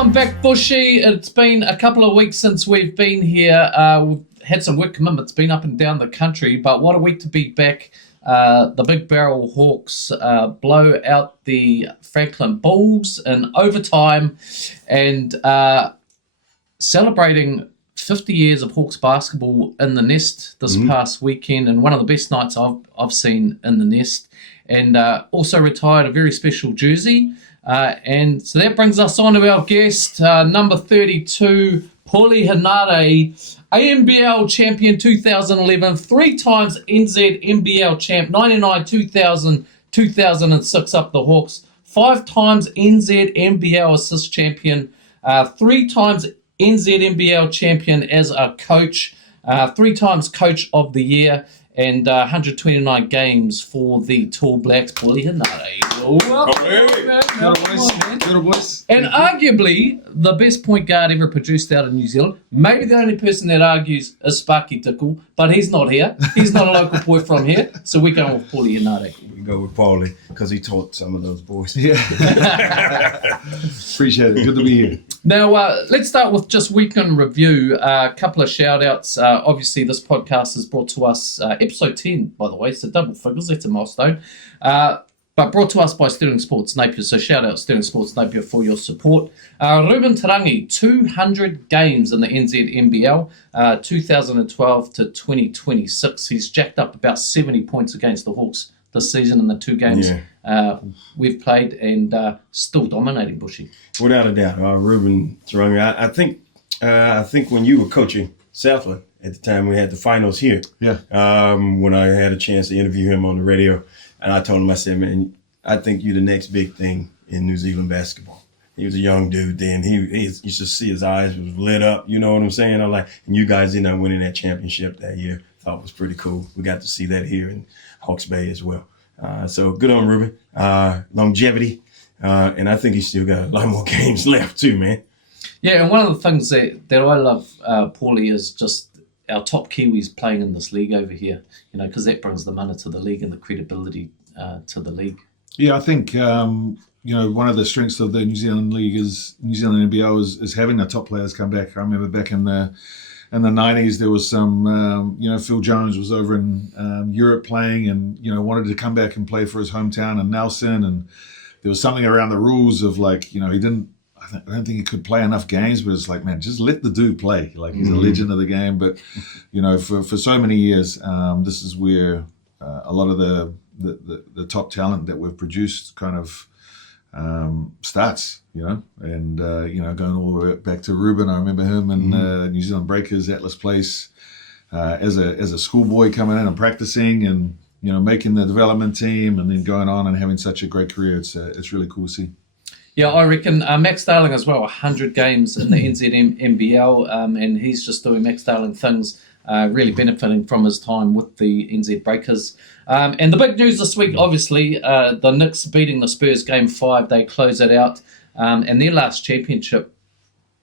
Welcome back, Bushy. It's been a couple of weeks since we've been here. We've had some work commitments, been up and down the country, but what a week to be back. The Big Barrel Hawks blow out the Franklin Bulls in overtime and celebrating 50 years of Hawks basketball in the Nest this past weekend, and one of the best nights I've seen in the Nest, and also retired a very special jersey. And so that brings us on to our guest, number 32, Paulie Henare, ANBL champion 2011, three times NZ NBL champ, 99, 2000, 2006 up the Hawks, five times NZ NBL assist champion, three times NZ NBL champion as a coach, three times coach of the year, and 129 games for the Tall Blacks. Paulie Henare. And arguably the best point guard ever produced out of New Zealand. Maybe the only person that argues is Sparky Tickle, but he's not here. He's not a local boy from here, so we're going with Paulie Henare. We go with Paulie because he taught some of those boys. Yeah. Appreciate it. Good to be here. Now, let's start with just week in review. A couple of shout-outs. Obviously, this podcast is brought to us, episode 10, by the way, so double figures. That's a milestone. But brought to us by Sterling Sports Napier. So shout-out Sterling Sports Napier for your support. Ruben Tarangi, 200 games in the NZ NBL, 2012 to 2026. He's jacked up about 70 points against the Hawks this season in the two games we've played, and still dominating, Bushy. Without a doubt, Ruben Tarangi. I think when you were coaching Southland at the time, we had the finals here. Yeah. When I had a chance to interview him on the radio, and I told him, I said, man, I think you're the next big thing in New Zealand basketball. He was a young dude then. You should see his eyes was lit up. You know what I'm saying? I'm like, and you guys ended up winning that championship that year. Thought it was pretty cool. We got to see that here in Hawke's Bay as well. So good on Ruben. Longevity. And I think he's still got a lot more games left too, man. Yeah, and one of the things that I love, Paulie, is just our top Kiwis playing in this league over here, because that brings the money to the league and the credibility to the league. Yeah, I think, one of the strengths of the New Zealand League is New Zealand NBL is having the top players come back. I remember back in the 90s, there was some, Phil Jones was over in Europe playing and, wanted to come back and play for his hometown in Nelson. And there was something around the rules of I don't think he could play enough games, but it's like, man, just let the dude play. Like, he's a legend of the game. But, for so many years, this is where a lot of the top talent that we've produced kind of starts, and, going all the way back to Ruben. I remember him in New Zealand Breakers, Atlas Place, as a schoolboy coming in and practicing and, making the development team and then going on and having such a great career. It's really cool to see. Yeah, I reckon Max Darling as well, 100 games in the NZ NBL, and he's just doing Max Darling things, really benefiting from his time with the NZ Breakers. And the big news this week, obviously, the Knicks beating the Spurs Game 5, they close it out, and their last championship,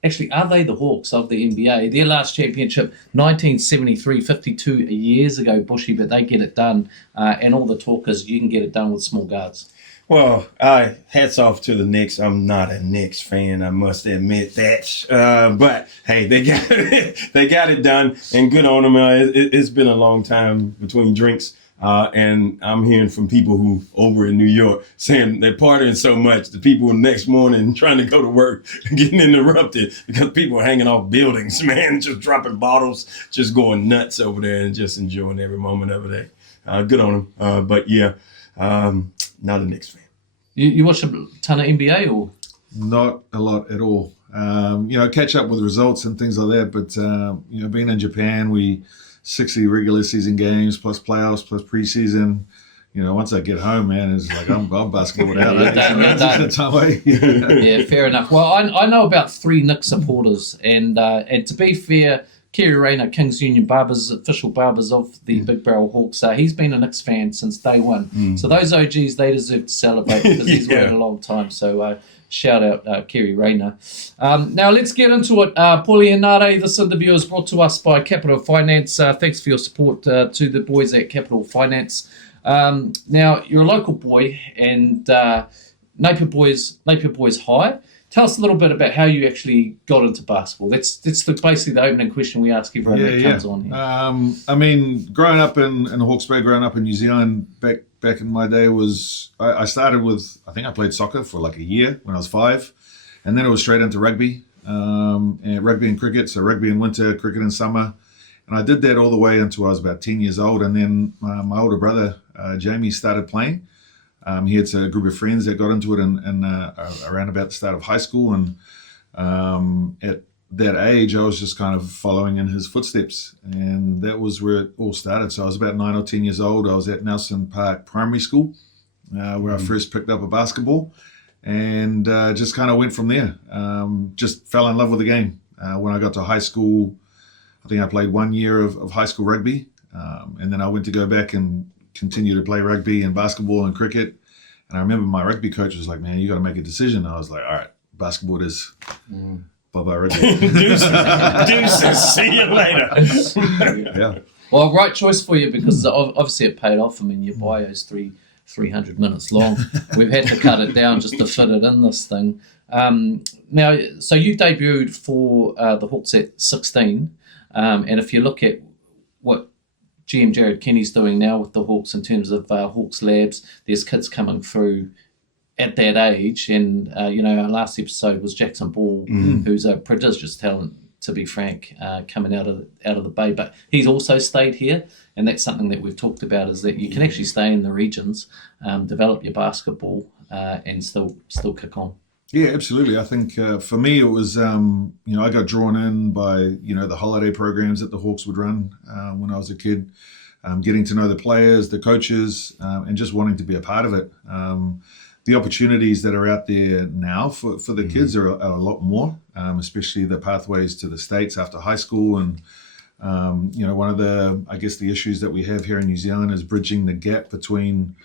actually, are they the Hawks of the NBA? Their last championship, 1973, 52 years ago, Bushy, but they get it done, and all the talk is you can get it done with small guards. Well, hats off to the Knicks. I'm not a Knicks fan, I must admit that. But hey, they got it done, and good on them. It's been a long time between drinks, and I'm hearing from people who over in New York saying they're partying so much, the people next morning trying to go to work getting interrupted because people are hanging off buildings, man, just dropping bottles, just going nuts over there and just enjoying every moment of it. Good on them. But yeah. Not a Knicks fan. You watch a ton of NBA or? Not a lot at all. Catch up with results and things like that. But, being in Japan, 60 regular season games plus playoffs plus preseason. Once I get home, man, it's like I'm basketball out. Yeah, fair enough. Well, I know about 3 Knicks supporters, and to be fair, Kerry Rayner, Kings Union Barbers, official barbers of the Big Barrel Hawks, he's been a Knicks fan since day one. So those OGs, they deserve to celebrate because he's waited a long time. So shout out Kerry Rayner. Now let's get into it. Paulie Henare, this interview is brought to us by Capital Finance. Thanks for your support to the boys at Capital Finance. Now, you're a local boy, and Napier Boys High tell us a little bit about how you actually got into basketball. That's basically the opening question we ask everyone that comes on here. I mean, growing up in Hawke's Bay, growing up in New Zealand, back in my day was I started with, I think I played soccer for like a year when I was 5, and then it was straight into rugby, and rugby and cricket. So rugby in winter, cricket in summer. And I did that all the way until I was about 10 years old. And then my older brother, Jamie, started playing. He had a group of friends that got into it in around about the start of high school. And at that age, I was just kind of following in his footsteps. And that was where it all started. So I was about 9 or 10 years old. I was at Nelson Park Primary School, where I first picked up a basketball. And just kind of went from there. Just fell in love with the game. When I got to high school, I think I played 1 year of high school rugby, and then I went to go back and continue to play rugby and basketball and cricket. And I remember my rugby coach was like, "Man, you got to make a decision." And I was like, "All right, basketball it is." Bye-bye rugby. Deuces. See you later. Yeah. Well, right choice for you, because obviously it paid off. I mean, your bio's 300 minutes long. We've had to cut it down just to fit it in this thing. Now, so you debuted for the Hawks at 16. And if you look at what GM Jared Kenny's doing now with the Hawks in terms of Hawks Labs, there's kids coming through at that age. And, our last episode was Jackson Ball, who's a prodigious talent, to be frank, coming out of the Bay. But he's also stayed here. And that's something that we've talked about, is that you can actually stay in the regions, develop your basketball, and still kick on. Yeah, absolutely. I think for me, it was, I got drawn in by, the holiday programs that the Hawks would run when I was a kid, getting to know the players, the coaches, and just wanting to be a part of it. The opportunities that are out there now for the kids are a lot more, especially the pathways to the States after high school. And, one of the issues that we have here in New Zealand is bridging the gap between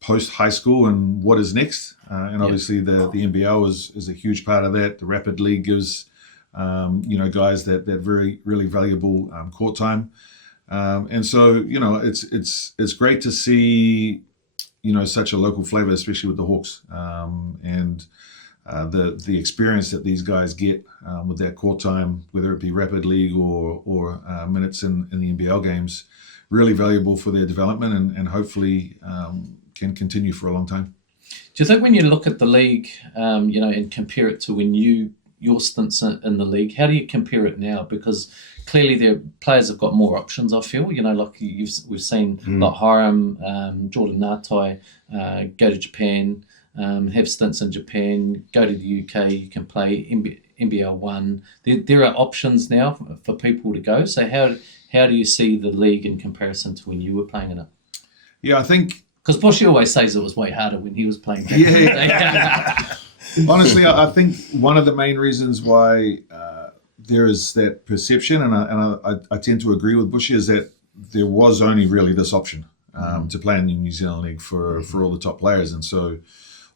post high school and what is next, and obviously the NBL is a huge part of that. The Rapid League gives guys that very really valuable court time, and so it's great to see such a local flavor, especially with the Hawks, and the experience that these guys get with that court time, whether it be Rapid League or minutes in the NBL games, really valuable for their development and hopefully can continue for a long time. Do you think when you look at the league, and compare it to when your stints in the league, how do you compare it now? Because clearly the players have got more options, I feel. Like we've seen like Hiram, Jordan Natai go to Japan, have stints in Japan, go to the UK, you can play NBL 1. There are options now for people to go. So how do you see the league in comparison to when you were playing in it? Yeah, I think... Because Bushy always says it was way harder when he was playing. Honestly, I think one of the main reasons why there is that perception, and I tend to agree with Bushy, is that there was only really this option to play in the New Zealand League for all the top players, and so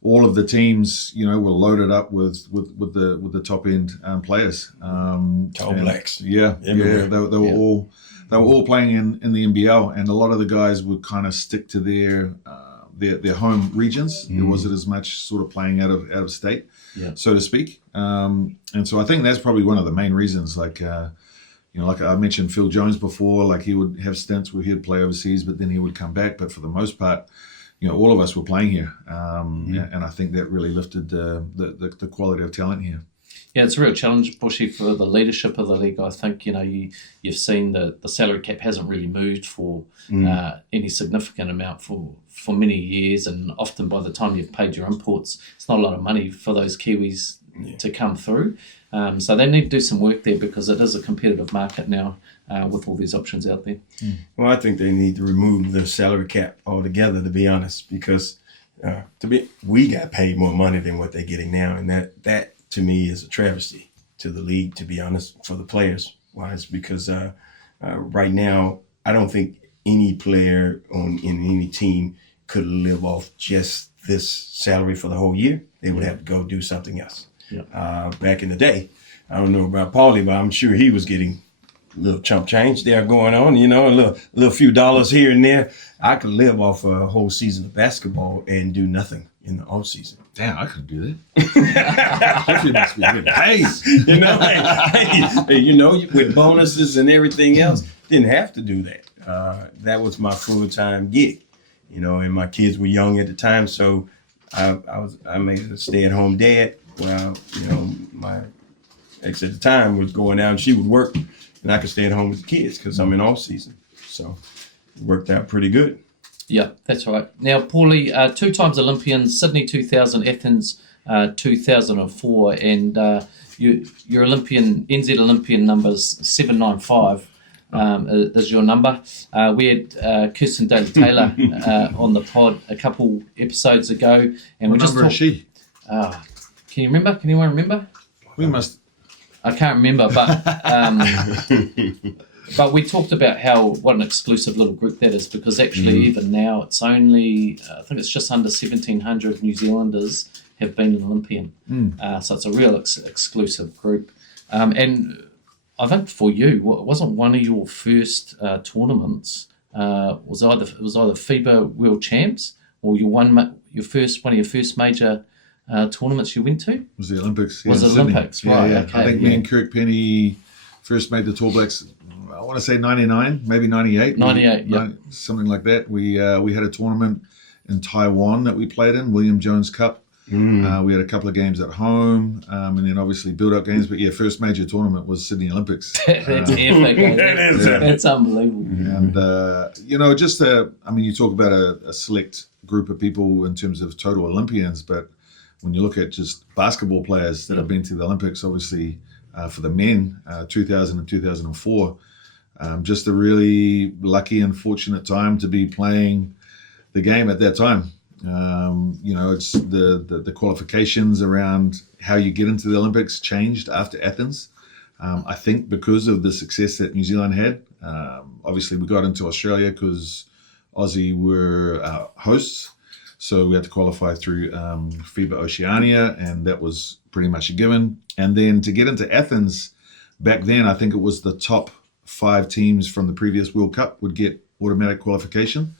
all of the teams, were loaded up with the top end players. Tall Blacks. Yeah, everywhere. They were all. They were all playing in the NBL, and a lot of the guys would kind of stick to their home regions. There wasn't as much sort of playing out of state, so to speak. And so I think that's probably one of the main reasons. Like I mentioned Phil Jones before, like he would have stints where he'd play overseas, but then he would come back. But for the most part, all of us were playing here, and I think that really lifted the quality of talent here. Yeah, it's a real challenge, Bushy, for the leadership of the league. I think, you've seen the salary cap hasn't really moved for any significant amount for many years. And often by the time you've paid your imports, it's not a lot of money for those Kiwis to come through. So they need to do some work there, because it is a competitive market now with all these options out there. Well, I think they need to remove the salary cap altogether, to be honest, because we got paid more money than what they're getting now. And that to me is a travesty to the league, to be honest, for the players wise, because right now I don't think any player in any team could live off just this salary for the whole year. They would have to go do something else. Back in the day, I don't know about Paulie, but I'm sure he was getting a little chump change there going on, a little few dollars here and there. I could live off a whole season of basketball and do nothing, in the off season. Damn, I couldn't do that. Jeffrey must be getting paid. You know, hey, you know, with bonuses and everything else, didn't have to do that. That was my full-time gig, you know, and my kids were young at the time, so I made a stay-at-home dad. Well, you know, my ex at the time was going out, she would work, and I could stay at home with the kids because I'm in off season. So it worked out pretty good. Yeah, that's right. Now, Paulie, 2 times Olympian, Sydney 2000, Athens 2004, and your Olympian NZ Olympian numbers 795 is your number. We had Kirsten Daly Taylor on the pod a couple episodes ago, and What number is she? Can you remember? Can anyone remember? We must. I can't remember, but we talked about what an exclusive little group that is, because actually even now it's only, I think it's just under 1,700 New Zealanders have been an Olympian. So it's a real exclusive group. And I think for you, wasn't one of your first tournaments, it was either FIBA World Champs or one of your first major tournaments you went to? Was the Olympics. Was it Sydney. Olympics, right? Yeah. Okay, I think me and Kirk Penny first made the Tall Blacks, I want to say 99, maybe 98. 98, yeah. Something like that. We had a tournament in Taiwan that we played in, William Jones Cup. We had a couple of games at home, and then obviously build-up games. But yeah, first major tournament was Sydney Olympics. That's epic. That's unbelievable. And, you know, just, you talk about a select group of people in terms of total Olympians, but when you look at just basketball players that have been to the Olympics, obviously for the men, 2000 and 2004, just a really lucky and fortunate time to be playing the game at that time. You know, it's the qualifications around how you get into the Olympics changed after Athens. I think because of the success that New Zealand had. Obviously, we got into Australia because Aussie were hosts. So we had to qualify through FIBA Oceania, and that was pretty much a given. And then to get into Athens, back then, I think it was the top 5 teams from the previous World Cup would get automatic qualification.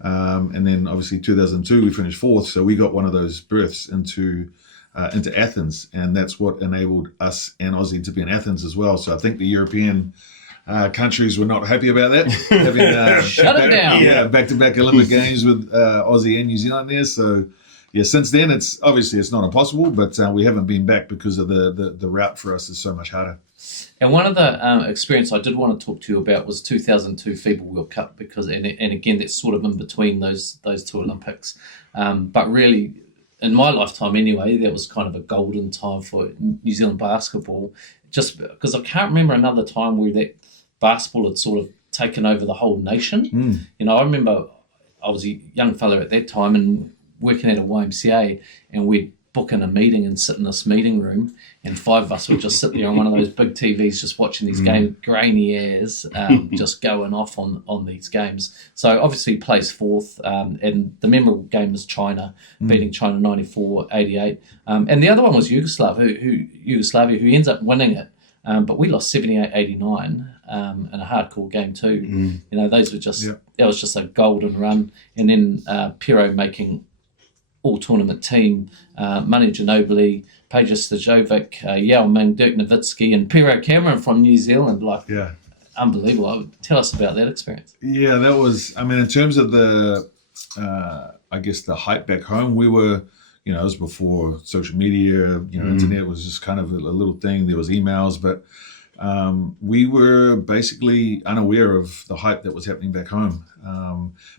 And then obviously 2002, we finished 4th. So we got one of those berths into Athens, and that's what enabled us and Aussie to be in Athens as well. So I think the European countries were not happy about that. Having, Shut it down. Yeah, back-to-back Olympic Games with Aussie and New Zealand there. So, yeah, since then, it's not impossible, but we haven't been back because of the route for us is so much harder. And one of the experience I did want to talk to you about was 2002 FIBA World Cup, because and again, that's sort of in between those 2 Olympics. But really, in my lifetime anyway, that was kind of a golden time for New Zealand basketball, just because I can't remember another time where that basketball had sort of taken over the whole nation. You know, I remember I was a young fella at that time and working at a YMCA, and we'd book in a meeting and sit in this meeting room, and 5 of us would just sit there on one of those big TVs just watching these games, grainy airs, just going off on these games. So obviously he plays 4th, and the memorable game was China, beating China 94-88. And the other one was Yugoslavia, who ends up winning it. But we lost 78-89 in a hardcore game too. You know, those were just that was just a golden run. And then Pero making all-tournament team, Manu Ginobili, Peja Stojovic, Yao Ming, Dirk Nowitzki, and Pero Cameron from New Zealand. Unbelievable. Tell us about that experience. Yeah, that was, in terms of the, I guess the hype back home, we were, you know, it was before social media, you know, internet was just kind of a little thing. There was emails, but we were basically unaware of the hype that was happening back home.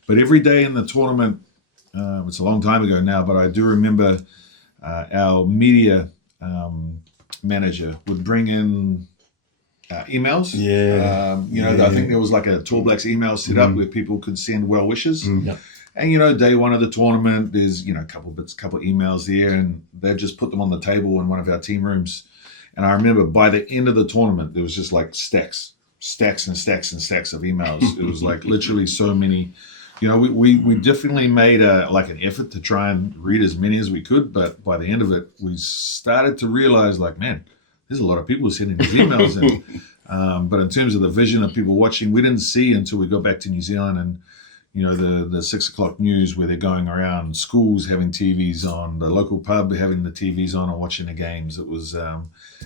But every day in the tournament, it's a long time ago now, but I do remember our media manager would bring in emails. You know, I think there was like a Tall Blacks email set up where people could send well wishes. And, you know, day one of the tournament, there's, you know, a couple emails there, and they'd just put them on the table in one of our team rooms. And I remember by the end of the tournament, there was just like stacks and stacks and stacks of emails. It was like literally so many. You know, we definitely made an effort to try and read as many as we could, but by the end of it, we started to realize, like, man, there's a lot of people sending these emails in. But in terms of the vision of people watching, we didn't see until we got back to New Zealand, and you know, the 6 o'clock news where they're going around schools having TVs on, the local pub having the TVs on and watching the games. It was,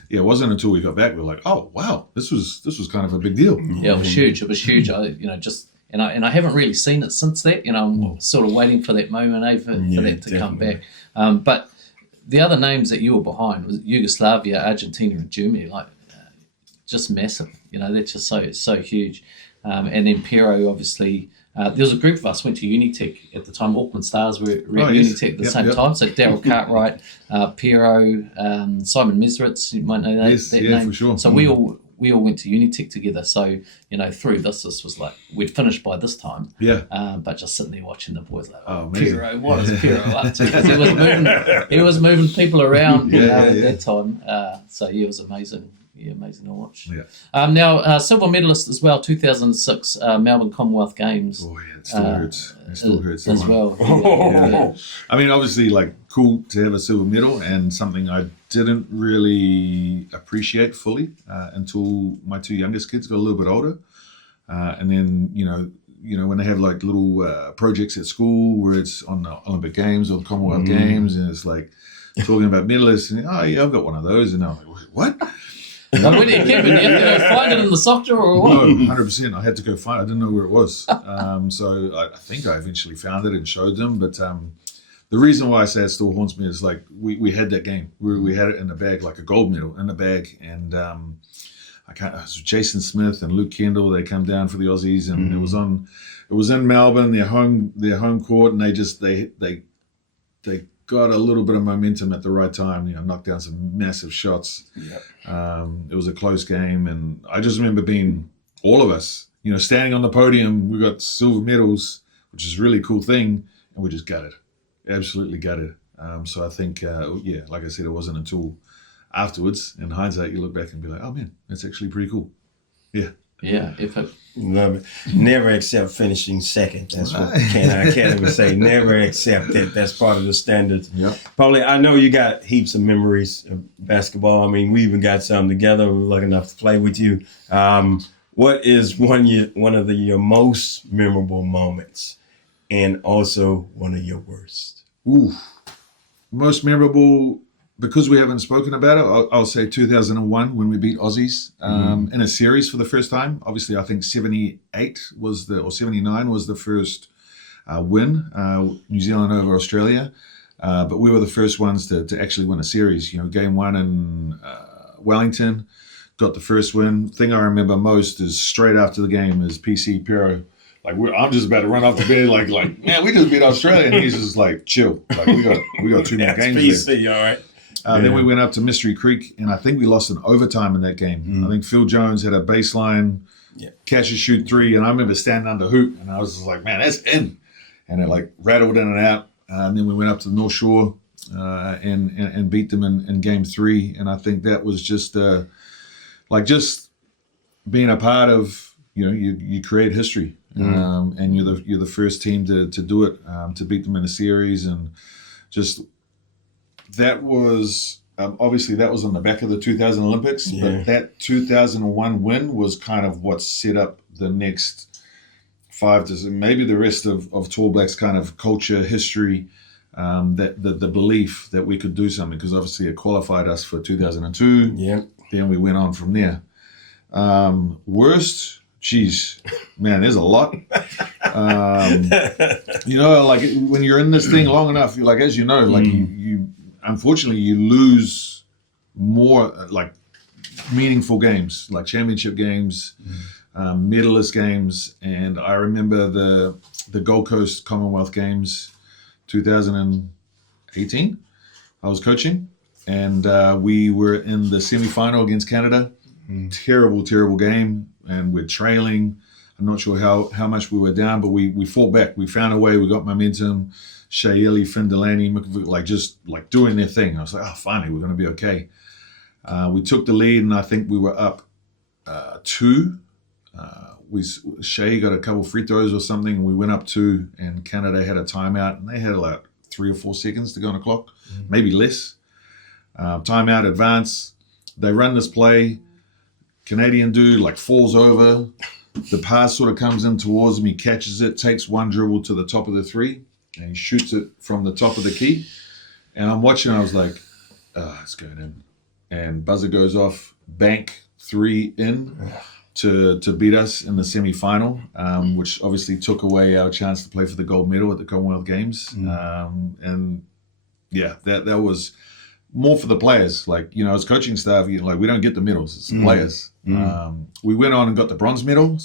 it wasn't until we got back we were like, oh wow, this was kind of a big deal. Yeah, it was huge. It was huge. And I haven't really seen it since that. I'm sort of waiting for that moment, for that to come back. But the other names that you were behind was Yugoslavia, Argentina, and Germany. Just massive. They're just so huge. And then Pero, obviously. There was a group of us went to Unitec at the time. Auckland Stars were at Unitec at the same time. So Daryl Cartwright, Pero, Simon Mesritz, you might know that name. For sure. So we all went to Unitec together. So through this was like we'd finished by this time. Yeah. But just sitting there watching the boys like, amazing. Pero, what is Pero up to? Because he was moving people around at that time. So it was amazing. Yeah, amazing to watch. Yeah. Now, silver medalist as well, 2006 Melbourne Commonwealth Games. Oh yeah, it still hurts. It still hurts as well. Yeah. I mean, obviously, cool to have a silver medal, and something I didn't really appreciate fully until my two youngest kids got a little bit older, and then when they have little projects at school where it's on the Olympic Games or the Commonwealth Games, and it's like talking about medalists, and I've got one of those, and I'm like, what? When you have to go find it in the sock drawer or what? No, 100%. I had to go find it. I didn't know where it was. So I think I eventually found it and showed them. But the reason why I say it still haunts me is we had that game. We had it in the bag, like a gold medal in the bag. And it was Jason Smith and Luke Kendall. They come down for the Aussies, and it was in Melbourne, their home court, and they got a little bit of momentum at the right time, knocked down some massive shots. Yep. It was a close game, and I just remember being, all of us, standing on the podium. We got silver medals, which is a really cool thing, and we just gutted, absolutely gutted. So I think, like I said, it wasn't until afterwards, in hindsight, you look back and be like, oh man, that's actually pretty cool. Yeah. Yeah, love it. Never accept finishing second. That's what I can't even say. Never accept it. That's part of the standards. Yep. Paulie, I know you got heaps of memories of basketball. I mean, we even got some together. We were lucky enough to play with you. What is one of your most memorable moments, and also one of your worst? Ooh, most memorable. Because we haven't spoken about it, I'll say 2001 when we beat Aussies in a series for the first time. Obviously, I think 78 or 79 was the first win, New Zealand over Australia. But we were the first ones to actually win a series. Game one in Wellington, got the first win. Thing I remember most is straight after the game is PC Pero. I'm just about to run off the bed, man, we just beat Australia, and he's just like, chill. We got 2 more games. PC, all right. Then we went up to Mystery Creek, and I think we lost in overtime in that game. I think Phil Jones had a baseline, catch and shoot 3, and I remember standing under hoop, and I was just like, man, that's in. And it rattled in and out. And then we went up to the North Shore and beat them in game 3. And I think that was just just being a part of, you create history, and you're the first team to do it, to beat them in a series, and just. That was obviously that was on the back of the 2000 Olympics, but that 2001 win was kind of what set up the next 5 to maybe the rest of Tall Black's kind of culture, history, that the belief that we could do something, because obviously it qualified us for 2002. Yeah. Then we went on from there. Worst, geez, man, there's a lot. When you're in this thing long enough, as you unfortunately, you lose more meaningful games, like championship games, medalist games. And I remember the Gold Coast Commonwealth Games, 2018. I was coaching, and we were in the semi-final against Canada. Terrible, terrible game, and we're trailing. I'm not sure how much we were down, but we fought back. We found a way. We got momentum. Shaeli, Finn Delaney, just doing their thing. I was like, finally, we're going to be okay. We took the lead, and I think we were up 2. Shay got a couple free throws or something, and we went up 2, and Canada had a timeout, and they had 3 or 4 seconds to go on the clock, maybe less. Timeout, advance. They run this play. Canadian dude falls over, the pass sort of comes in towards him. He catches it, takes one dribble to the top of the three, and he shoots it from the top of the key. And I'm watching, and I was like, oh, it's going in. And buzzer goes off, bank 3 in to beat us in the semi-final, which obviously took away our chance to play for the gold medal at the Commonwealth Games. And yeah, that was more for the players. Like, you know, as coaching staff, we don't get the medals, it's the players. We went on and got the bronze medal.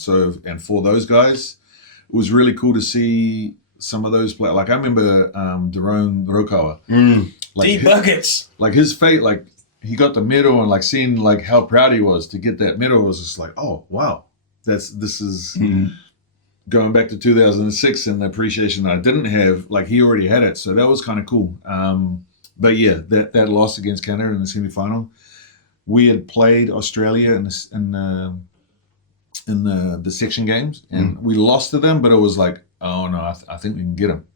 And for those guys, it was really cool to see some of those players. Like, I remember Daron Rokawa. Deep buckets. Like, his fate, like, he got the medal, and like seeing like how proud he was to get that medal was just like, oh wow, this is going back to 2006 and the appreciation that I didn't have. Like, he already had it, so that was kind of cool. But yeah, that loss against Canada in the semi-final, we had played Australia in the section games, and we lost to them. But it was like, oh no, I think we can get them.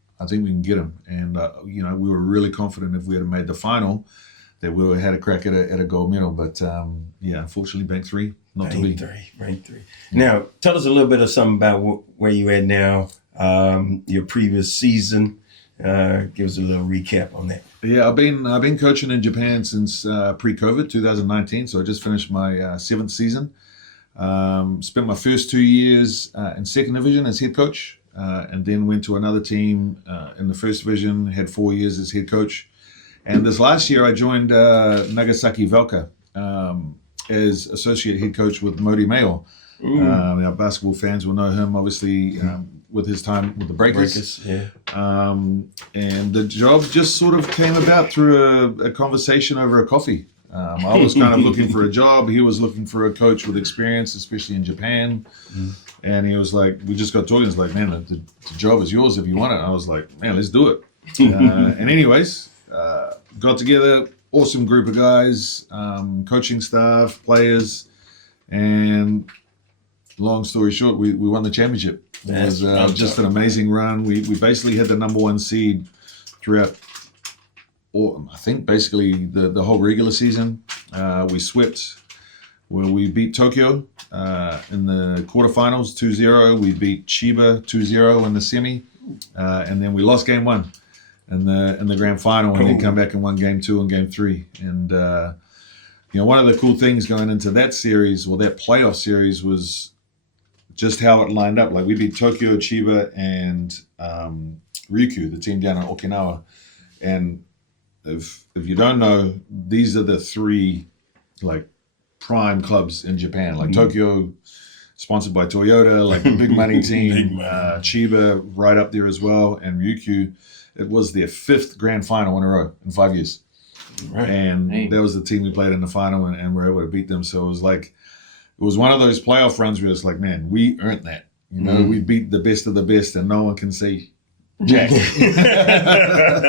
And you know, we were really confident if we had made the final that we would have had a crack at a gold medal. But yeah, unfortunately, bank 3, not to be. Rank 3. Now, tell us a little bit of something about where you at now, your previous season. Give us a little recap on that. Yeah, I've been coaching in Japan since pre-COVID, 2019. So I just finished my 7th season. Spent my first 2 years in second division as head coach, and then went to another team in the first division, had 4 years as head coach. And this last year, I joined Nagasaki Velka as associate head coach with Modi Mayo. Our basketball fans will know him, obviously, with his time with the Breakers. And the job just sort of came about through a conversation over a coffee. I was kind of looking for a job. He was looking for a coach with experience, especially in Japan. And he was like, we just got talking. He's like, man, the job is yours if you want it. I was like, man, let's do it. And anyways, got together, awesome group of guys, coaching staff, players, and long story short, we won the championship. It was just an amazing run. We basically had the number 1 seed throughout, I think basically the whole regular season. We swept, we beat Tokyo in the quarterfinals 2-0. We beat Chiba 2-0 in the semi, and then we lost game 1 in the grand final, and then come back and won game 2 and game 3. And you know, one of the cool things going into that series, that playoff series, was just how it lined up. Like, we beat Tokyo, Chiba, and Ryukyu, the team down in Okinawa. And if you don't know, these are the 3 like prime clubs in Japan. Like Tokyo, sponsored by Toyota, like the big money team. Chiba right up there as well, and Ryukyu. It was their 5th grand final in a row in 5 years. Right. And that was the team we played in the final, and we were able to beat them. So it was one of those playoff runs where it's like, man, we earned that. You know, we beat the best of the best, and no one can say jack.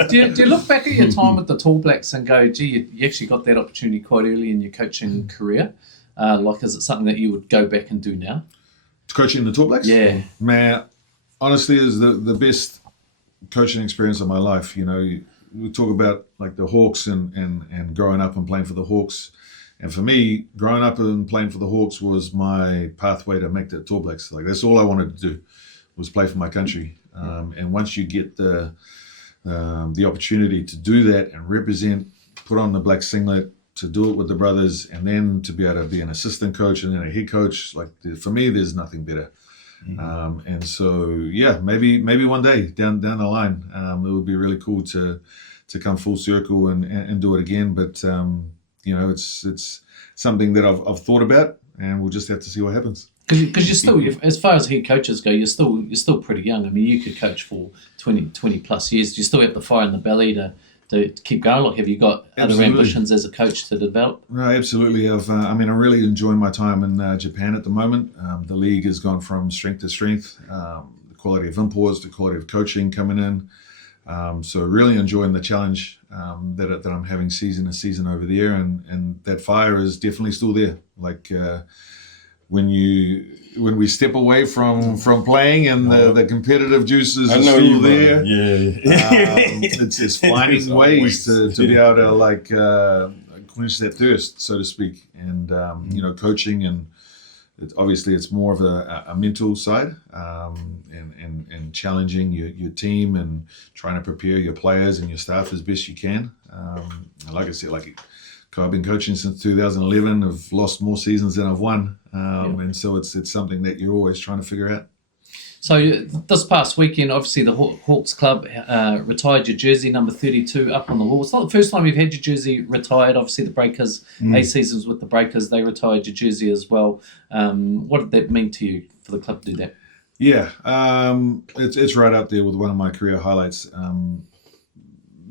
do you look back at your time with the Tall Blacks and go, gee, you actually got that opportunity quite early in your coaching career? Like, is it something that you would go back and do now? Coaching the Tall Blacks? Yeah. Man, honestly, it was the best coaching experience of my life. You know, we talk about like the Hawks and growing up and playing for the Hawks. And for me, growing up and playing for the Hawks was my pathway to make the Tall Blacks. Like, that's all I wanted to do, was play for my country. And once you get the opportunity to do that and represent, put on the black singlet, to do it with the brothers, and then to be able to be an assistant coach and then a head coach, like, for me, there's nothing better. And so, yeah, maybe one day down the line, it would be really cool to come full circle and do it again. But you know, it's something that I've thought about, and we'll just have to see what happens. Because you're still, as far as head coaches go, you're still pretty young. I mean, you could coach for 20 plus years. Do you still have the fire in the belly to keep going? Like, have you got other ambitions as a coach to develop? No, absolutely. I mean, I'm really enjoying my time in Japan at the moment. The league has gone from strength to strength. The quality of imports, the quality of coaching coming in. So really enjoying the challenge that I'm having season to season over there, and that fire is definitely still there. Like, when we step away from playing and the competitive juices are still there. It's finding ways to be able to like quench that thirst, so to speak. And you know, coaching and obviously it's more of a mental side, and challenging your team and trying to prepare your players and your staff as best you can. Like I said, I've been coaching since 2011. I've lost more seasons than I've won, and so it's something that you're always trying to figure out. So this past weekend, obviously the Hawks Club retired your jersey number 32 up on the wall. It's not the first time you've had your jersey retired. Obviously the Breakers, 8 seasons with the Breakers, they retired your jersey as well. What did that mean to you for the club to do that? Yeah, it's right up there with one of my career highlights.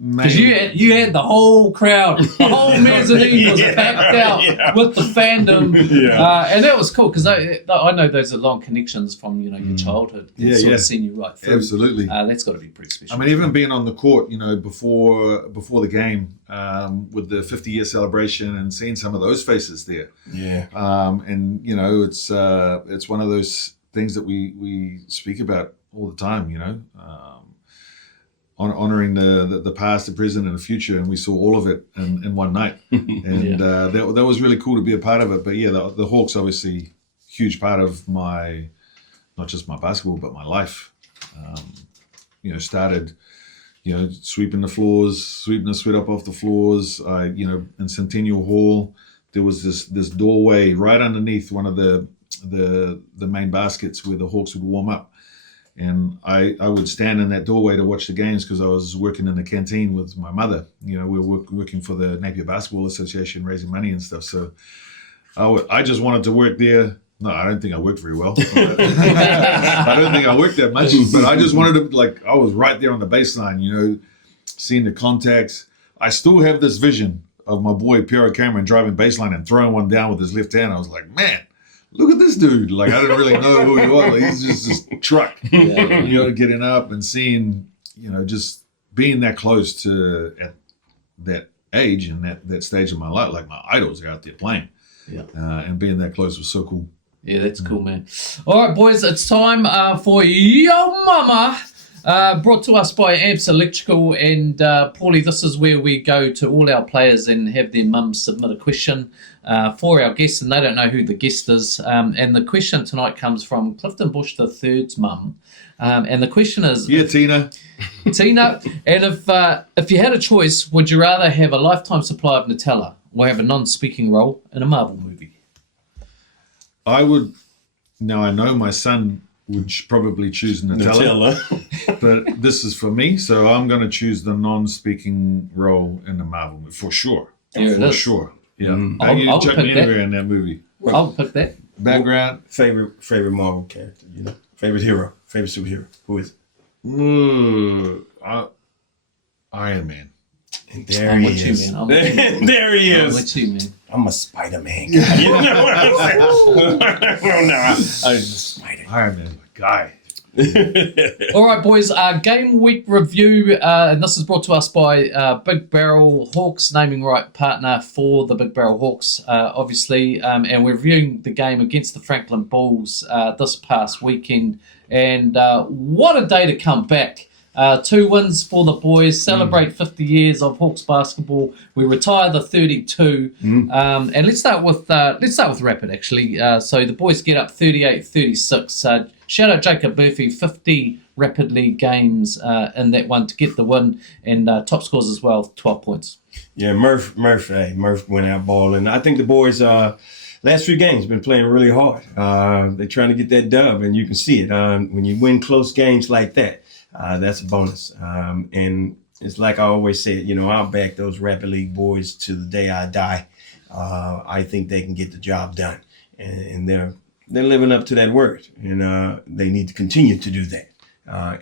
Because you had the whole crowd, the whole mezzanine was packed out with the fandom, and that was cool because I know those are long connections from your childhood. Sort of seen you right through. Absolutely. That's got to be pretty special. I mean, even being on the court, before the game, with the 50-year celebration and seeing some of those faces there. Yeah. And it's one of those things that we speak about all the time. Honoring the past, the present, and the future, and we saw all of it in one night, and that was really cool to be a part of it. But the Hawks obviously huge part of not just my basketball but my life. Started sweeping the floors, sweeping the sweat up off the floors. In Centennial Hall there was this doorway right underneath one of the main baskets where the Hawks would warm up. And I would stand in that doorway to watch the games because I was working in the canteen with my mother. We were working for the Napier Basketball Association, raising money and stuff. So I just wanted to work there. No, I don't think I worked very well. I don't think I worked that much. But I just wanted to, I was right there on the baseline, seeing the contacts. I still have this vision of my boy, Piero Cameron, driving baseline and throwing one down with his left hand. I was like, man, look at this dude. I didn't really know who he was. He's just this truck. Getting up and seeing, just being that close to at that age and that stage of my life, my idols are out there playing. Yeah. And being that close was so cool. Yeah, that's cool, man. All right, boys, it's time for Yo Mama, brought to us by Amps Electrical. And Paulie, this is where we go to all our players and have their mums submit a question for our guests, and they don't know who the guest is. And the question tonight comes from Clifton Bush III's mum. And the question is... Yeah, Tina. Tina, and if you had a choice, would you rather have a lifetime supply of Nutella or have a non-speaking role in a Marvel movie? I would... Now, I know my son would probably choose Nutella. But this is for me, so I'm going to choose the non-speaking role in the Marvel movie, for sure. For sure. Yeah. I'll chuck me anywhere in that movie. I'll pick that. Background. Favorite Marvel character, Favorite hero, favorite superhero. Who is it? Iron Man. And there he is. There he is. I'm with you, man. I'm a Spider-Man guy. You know what I'm saying? I'm Spider-Man. Iron Man guy. All right, boys. Game week review, and this is brought to us by Big Barrel Hawks, naming right partner for the Big Barrel Hawks, obviously. And we're reviewing the game against the Franklin Bulls this past weekend. And what a day to come back. 2 wins for the boys. Celebrate 50 years of Hawks basketball. We retire the 32. And let's start with Rapid, actually. So the boys get up 38-36. Shout out Jacob Murphy, 50 Rapid League games in that one to get the win, and top scores as well, 12 points. Yeah, Murph went out balling. I think the boys last few games been playing really hard. They're trying to get that dub, and you can see it when you win close games like that. That's a bonus. And it's like I always say, I'll back those Rapid League boys to the day I die. I think they can get the job done, and they're living up to that word, and they need to continue to do that,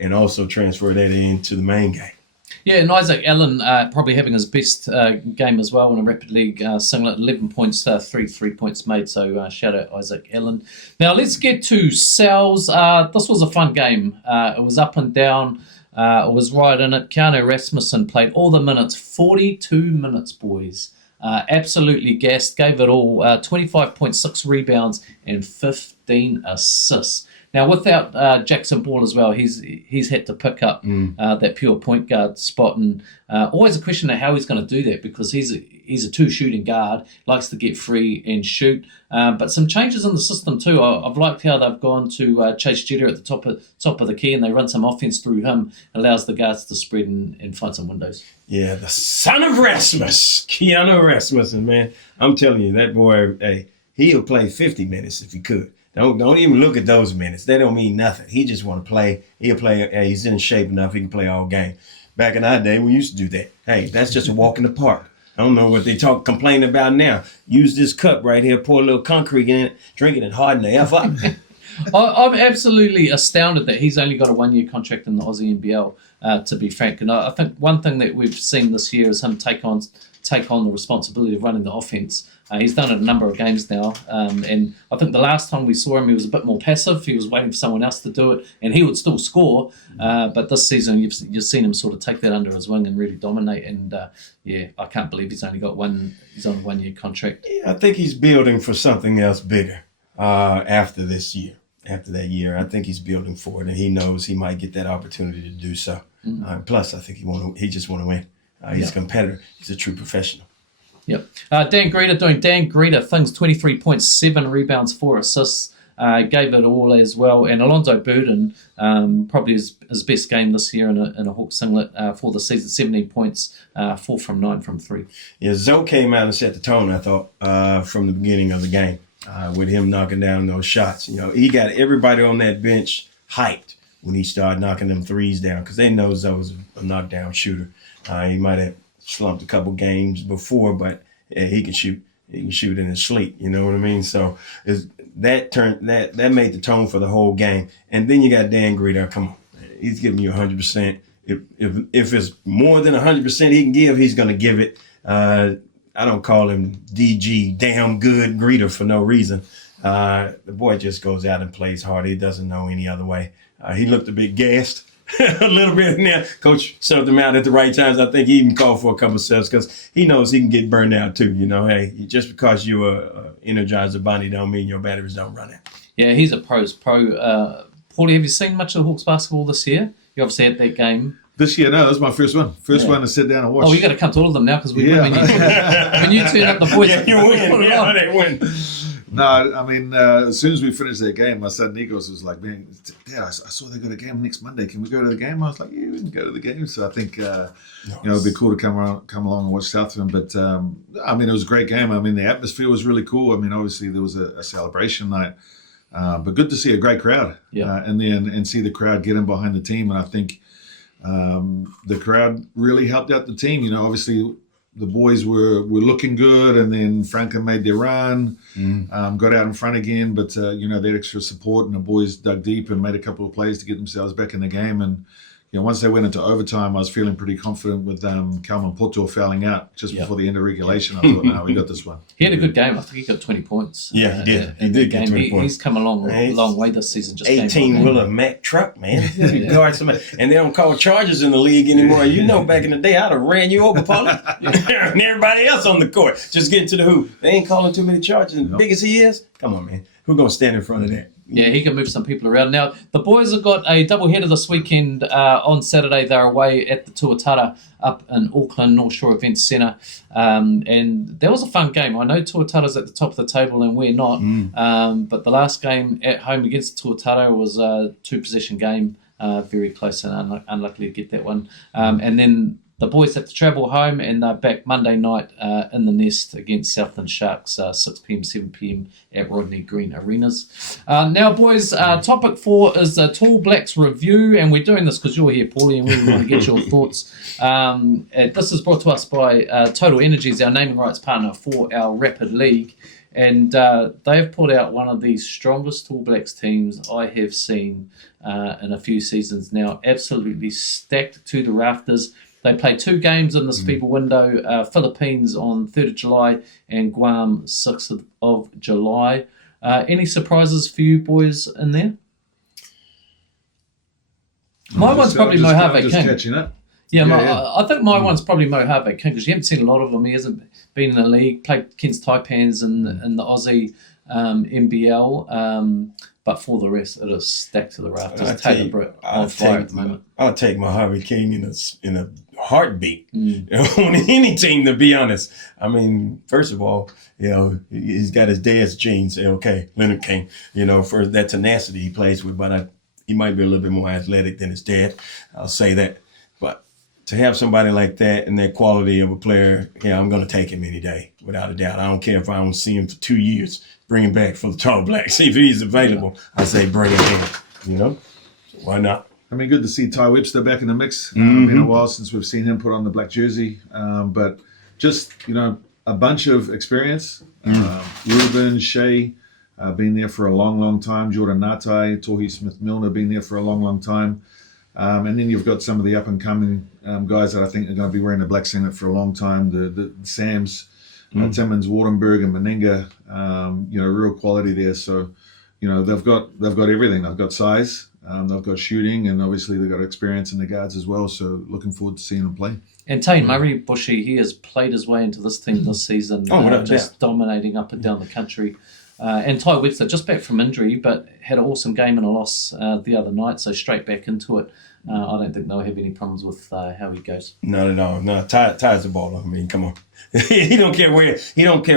and also transfer that into the main game. Yeah, and Isaac Allen probably having his best game as well in a Rapid League singlet, 11 points, 3 points made. So shout out Isaac Allen. Now let's get to Sal's. This was a fun game. It was up and down. It was right in it. Keanu Rasmussen played all the minutes, 42 minutes, boys. Absolutely gassed, gave it all. 25.6 rebounds and 15 assists. Now, without Jackson Ball as well, he's had to pick up that pure point guard spot, and always a question of how he's going to do that, because he's he's a 2 shooting guard, likes to get free and shoot. But some changes in the system too. I've liked how they've gone to Chase Jeter at the top of the key, and they run some offense through him, allows the guards to spread and find some windows. Yeah, the son of Rasmus, Keanu Rasmussen, man. I'm telling you, that boy, hey, he'll play 50 minutes if he could. Don't even look at those minutes. They don't mean nothing. He just want to play. He'll play. Hey, he's in shape enough. He can play all game. Back in our day, we used to do that. Hey, that's just a walk in the park. I don't know what they complain about now. Use this cup right here, pour a little concrete in it, drink it, and harden the F up. I'm absolutely astounded that he's only got a 1-year contract in the Aussie NBL, to be frank. And I think one thing that we've seen this year is him take on the responsibility of running the offense. He's done it a number of games now, and I think the last time we saw him, he was a bit more passive. He was waiting for someone else to do it, and he would still score. But this season, you've seen him sort of take that under his wing and really dominate. And I can't believe he's only got he's on a 1-year contract. Yeah, I think he's building for something else bigger after this year. After that year, I think he's building for it, and he knows he might get that opportunity to do so. Plus, I think he just want to win. He's a competitor. He's a true professional. Yep. Dan Greta doing Dan Greta things, 23.7 rebounds, 4 assists. Gave it all as well. And Alonzo Burden, probably his best game this year in a Hawke singlet for the season, 17 points, 4 from 9 from 3. Yeah, Zoe came out and set the tone, I thought, from the beginning of the game with him knocking down those shots. You know, he got everybody on that bench hyped when he started knocking them threes down because they know Zoe's a knockdown shooter. He might have slumped a couple games before, but yeah, he can shoot. He can shoot in his sleep. You know what I mean? So that made the tone for the whole game. And then you got Dan Greta. Come on, he's giving you 100%. If it's more than 100% he can give, he's going to give it. I don't call him DG, damn good Greta, for no reason. The boy just goes out and plays hard. He doesn't know any other way. He looked a bit gassed. A little bit in there. Coach served him out at the right times. I think he even called for a couple of sets because he knows he can get burned out too. You know, hey, just because you're a Energizer Bunny don't mean your batteries don't run out. Yeah, he's a pro's pro. Paulie, have you seen much of Hawks basketball this year? You obviously had that game. This year, no, it was my first one. First one to sit down and watch. Oh, you got to come to all of them now because we win. When you turn up the boys, yeah, you win. Yeah, they win. No, I mean, as soon as we finished that game, my son Nikos was like, man, Dad, I saw they got a game next Monday. Can we go to the game? I was like, yeah, we can go to the game. So I think, it'd be cool to come along and watch Southland. But, I mean, it was a great game. I mean, the atmosphere was really cool. I mean, obviously there was a celebration night. But good to see a great crowd. Yeah. And see the crowd get in behind the team. And I think the crowd really helped out the team. You know, obviously the boys were looking good, and then Franca made their run, got out in front again. But, that extra support, and the boys dug deep and made a couple of plays to get themselves back in the game. And, once they went into overtime, I was feeling pretty confident with Kalman Poto fouling out just before the end of regulation. I thought, no, we got this one. He had a good game. I think he got 20 points. Yeah, he did. He did get 20 points. He's come a long way this season. Just 18-wheeler Mack truck, man. Guard somebody. And they don't call charges in the league anymore. You know, back in the day, I'd have ran you over, Paulie. And everybody else on the court. Just getting to the hoop. They ain't calling too many charges. And big as he is, come on, man. Who's going to stand in front of that? Yeah, he can move some people around. Now, the boys have got a doubleheader this weekend. On Saturday, they're away at the Tuatara up in Auckland, North Shore Events Centre. And that was a fun game. I know Tuatara's at the top of the table and we're not. But the last game at home against Tuatara was a 2-possession game. Very close and unlucky to get that one. And then the boys have to travel home and they're back Monday night in the Nest against Southland Sharks, 6 p.m, 7 p.m. at Rodney Green Arenas. Now, boys, topic 4 is a Tall Blacks review, and we're doing this because you're here, Paulie, and we want to get your thoughts. This is brought to us by Total Energies, our naming rights partner for our Rapid League. And they've put out one of the strongest Tall Blacks teams I have seen in a few seasons now. Absolutely stacked to the rafters. They play 2 games in this FIBA window, Philippines on 3rd of July and Guam 6th of July. Any surprises for you boys in there? My one's probably Mojave King. Catching up. Yeah. I think my one's probably Mojave King because you haven't seen a lot of him. He hasn't been in the league, played against Taipans in the Aussie NBL. But for the rest, it is stacked to the rafters. Taylor Britt on fire at the moment. I'll take Mojave King in a heartbeat on any team, to be honest. I mean, first of all, he's got his dad's genes, okay, Leonard King, for that tenacity he plays with, but he might be a little bit more athletic than his dad. I'll say that. But to have somebody like that and that quality of a player, I'm going to take him any day, without a doubt. I don't care if I don't see him for 2 years. Bring him back for the Tall Blacks. If he's available, I say bring him in, So why not? I mean, good to see Ty Webster back in the mix. Been a while since we've seen him put on the black jersey. But just, a bunch of experience. Ruben, Shea, been there for a long, long time. Jordan Ngatai, Tohi Smith-Milner, been there for a long, long time. And then you've got some of the up-and-coming guys that I think are going to be wearing the black singlet for a long time. The Sams, Timmins, Wardenberg, and Meninga. Real quality there. So, they've got everything. They've got size, they've got shooting, and obviously they've got experience in the guards as well. So, looking forward to seeing them play. And Tane Murray, Bushy, he has played his way into this team this season, just dominating up and down the country. And Ty Webster, just back from injury, but had an awesome game and a loss the other night, so straight back into it. I don't think they'll have any problems with how he goes. Not at all. No, Ty's a baller. I mean, come on. He don't care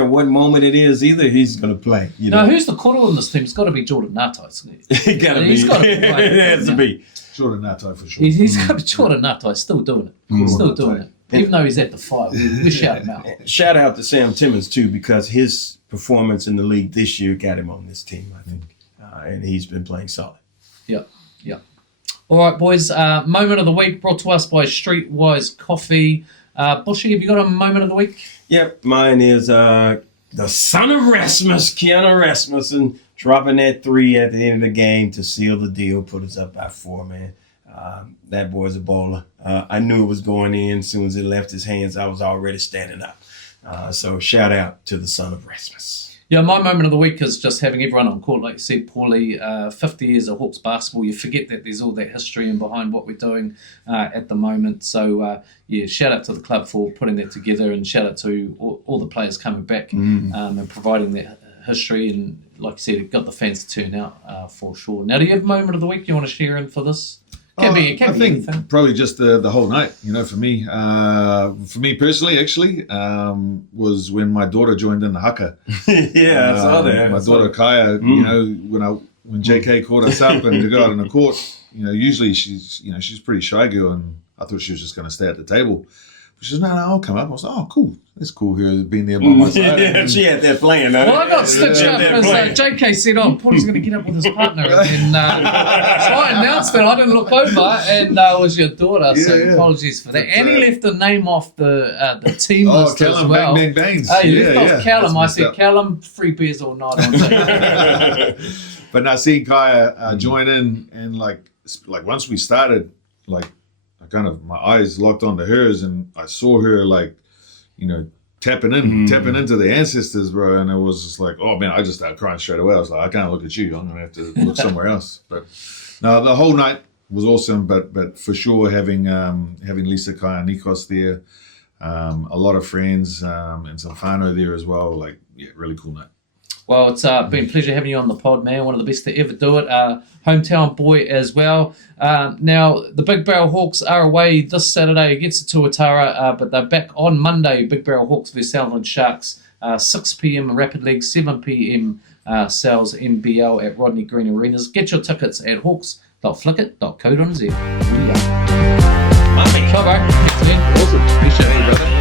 what moment it is either. He's going to play. Who's the quarter in this team? It's got to be Jordan Ngatai, isn't it? He's got to be. It has to be. Jordan Ngatai for sure. He's got to be Jordan Ngatai, still doing it. Still doing it. Even though he's at the fight, we shout him out. Shout out to Sam Timmins, too, because his performance in the league this year got him on this team, I think. And he's been playing solid. Yeah. All right, boys. Moment of the week brought to us by Streetwise Coffee. Bushy, have you got a moment of the week? Yep, mine is the son of Rasmus, Keanu Rasmussen, dropping that 3 at the end of the game to seal the deal, put us up by 4, man. That boy's a baller. I knew it was going in. As soon as it left his hands, I was already standing up. So shout out to the son of Rasmus. Yeah, my moment of the week is just having everyone on court, like you said, Paulie. 50 years of Hawks basketball. You forget that there's all that history in behind what we're doing at the moment. So, shout out to the club for putting that together, and shout out to all the players coming back and providing that history. And like you said, it got the fans to turn out for sure. Now, do you have a moment of the week you want to share in for this? I think anything. Probably just the whole night, for me. For me personally, actually, was when my daughter joined in the haka. I saw that. My daughter Kaya, when JK called us up and to go out on the court, usually she's a pretty shy girl, and I thought she was just going to stay at the table. But she says, no, I'll come up. I was like, oh, cool. It's cool here being there by my side. She had that playing. Well, I got stitched up because JK said, Paulie's going to get up with his partner. And so I announced that. I didn't look over, and it was your daughter, so apologies for that. And he left the name off the team list Callum, as well. Bang, bang, bangs. He left off Callum. I said, Callum, free beers all night on that. But now seeing Kaya join in, and like once we started, my eyes locked onto hers, and I saw her tapping into the ancestors, bro, and it was just like, oh man, I just started crying straight away. I was like, I can't look at you. I'm gonna have to look somewhere else. But no, the whole night was awesome. But for sure, having Lisa, Kaya, Nikos there, a lot of friends, and some whānau there as well. Really cool night. Well, it's been a pleasure having you on the pod, man. One of the best to ever do it. Hometown boy as well. Now, the Big Barrel Hawks are away this Saturday against the Tuatara, but they're back on Monday. Big Barrel Hawks vs Southland Sharks, 6 p.m. Rapid League, 7 p.m. Sales NBL at Rodney Green Arenas. Get your tickets at hawks.flickit.co.nz. My man. Ciao, bro. Thanks again. Awesome. Appreciate it, brother.